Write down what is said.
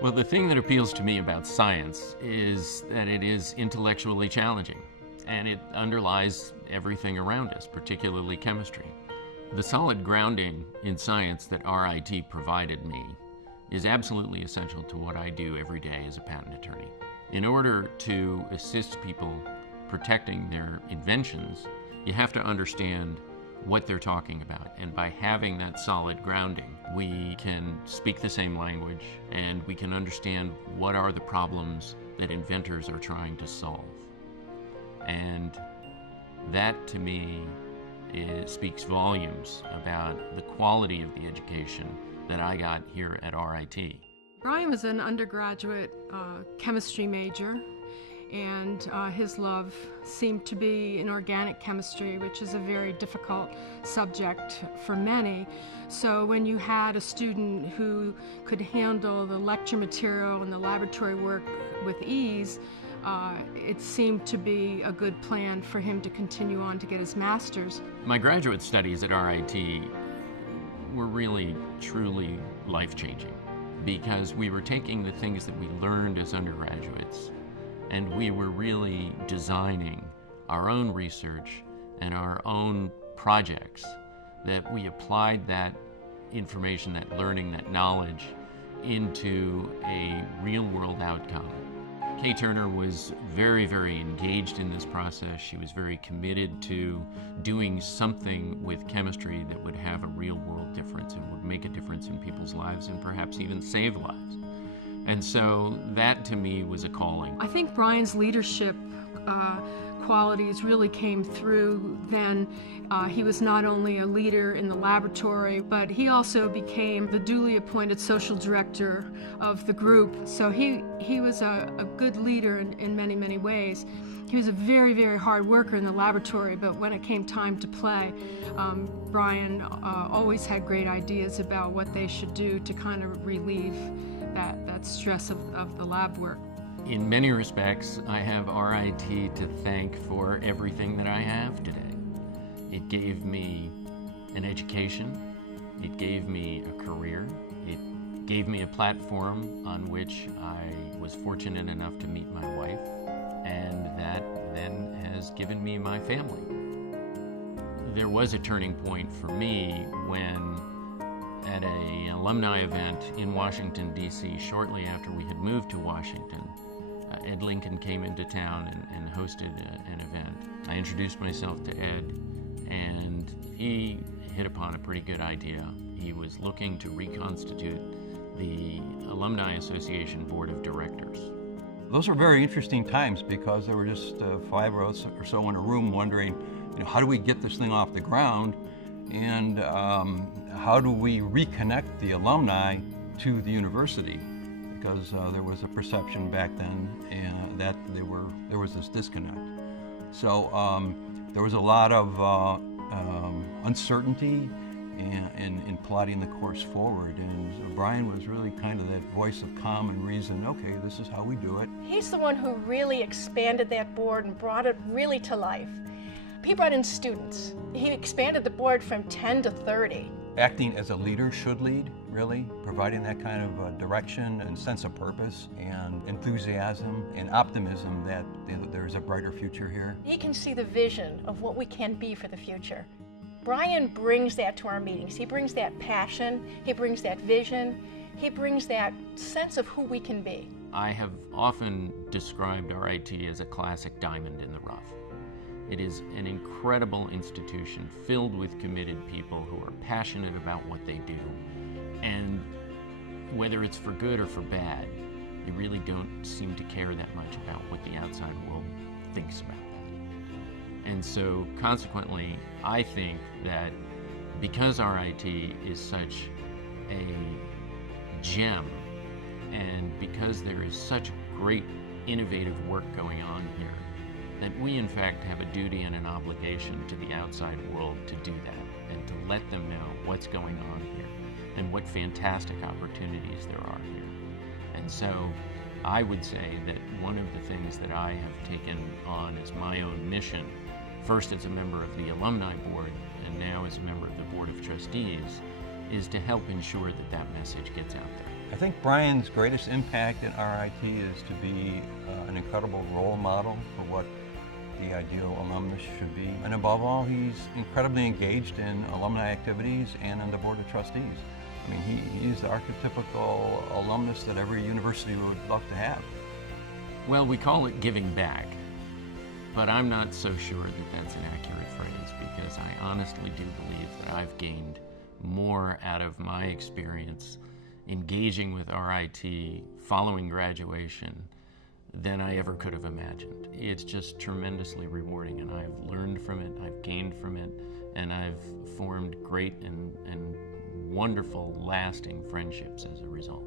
Well, the thing that appeals to me about science is that it is intellectually challenging, and it underlies everything around us, particularly chemistry. The solid grounding in science that RIT provided me is absolutely essential to what I do every day as a patent attorney. In order to assist people protecting their inventions, you have to understand what they're talking about. And by having that solid grounding, we can speak the same language and we can understand what are the problems that inventors are trying to solve. And that, to me, speaks volumes about the quality of the education that I got here at RIT. Brian was an undergraduate chemistry major, and his love seemed to be in organic chemistry, which is a very difficult subject for many. So when you had a student who could handle the lecture material and the laboratory work with ease, it seemed to be a good plan for him to continue on to get his master's. My graduate studies at RIT were really, truly life-changing, because we were taking the things that we learned as undergraduates and we were really designing our own research and our own projects, that we applied that information, that learning, that knowledge into a real-world outcome. Kay Turner was very, very engaged in this process. She was very committed to doing something with chemistry that would have a real-world difference and would make a difference in people's lives and perhaps even save lives. And so that, to me, was a calling. I think Brian's leadership qualities really came through then. He was not only a leader in the laboratory, but he also became the duly appointed social director of the group. So he was a good leader in many, many ways. He was a very, very hard worker in the laboratory, but when it came time to play, Brian always had great ideas about what they should do to kind of relieve that stress of the lab work. In many respects, I have RIT to thank for everything that I have today. It gave me an education, it gave me a career, it gave me a platform on which I was fortunate enough to meet my wife, and that then has given me my family. There was a turning point for me when, at an alumni event in Washington, D.C., shortly after we had moved to Washington, Ed Lincoln came into town and hosted an event. I introduced myself to Ed, and he hit upon a pretty good idea. He was looking to reconstitute the Alumni Association Board of Directors. Those were very interesting times because there were just 5 of us or so in a room wondering, how do we get this thing off the ground, and how do we reconnect the alumni to the university? Because there was a perception back then that there was this disconnect. So there was a lot of uncertainty in plotting the course forward, and Brian was really kind of that voice of calm and reason. Okay, this is how we do it. He's the one who really expanded that board and brought it really to life. He brought in students. He expanded the board from 10 to 30. Acting as a leader should lead, really, providing that kind of direction and sense of purpose and enthusiasm and optimism that there's a brighter future here. He can see the vision of what we can be for the future. Brian brings that to our meetings. He brings that passion, he brings that vision, he brings that sense of who we can be. I have often described RIT as a classic diamond in the rough. It is an incredible institution filled with committed people who are passionate about what they do. And whether it's for good or for bad, they really don't seem to care that much about what the outside world thinks about that. And so consequently, I think that because RIT is such a gem, and because there is such great innovative work going on here, that we in fact have a duty and an obligation to the outside world to do that and to let them know what's going on here and what fantastic opportunities there are here. And so I would say that one of the things that I have taken on as my own mission, first as a member of the Alumni Board and now as a member of the Board of Trustees, is to help ensure that that message gets out there. I think Brian's greatest impact in RIT is to be an incredible role model for what the ideal alumnus should be. And above all, he's incredibly engaged in alumni activities and on the Board of Trustees. I mean, he's the archetypical alumnus that every university would love to have. Well, we call it giving back, but I'm not so sure that that's an accurate phrase, because I honestly do believe that I've gained more out of my experience engaging with RIT following graduation than I ever could have imagined. It's just tremendously rewarding, and I've learned from it, I've gained from it, and I've formed great and wonderful, lasting friendships as a result.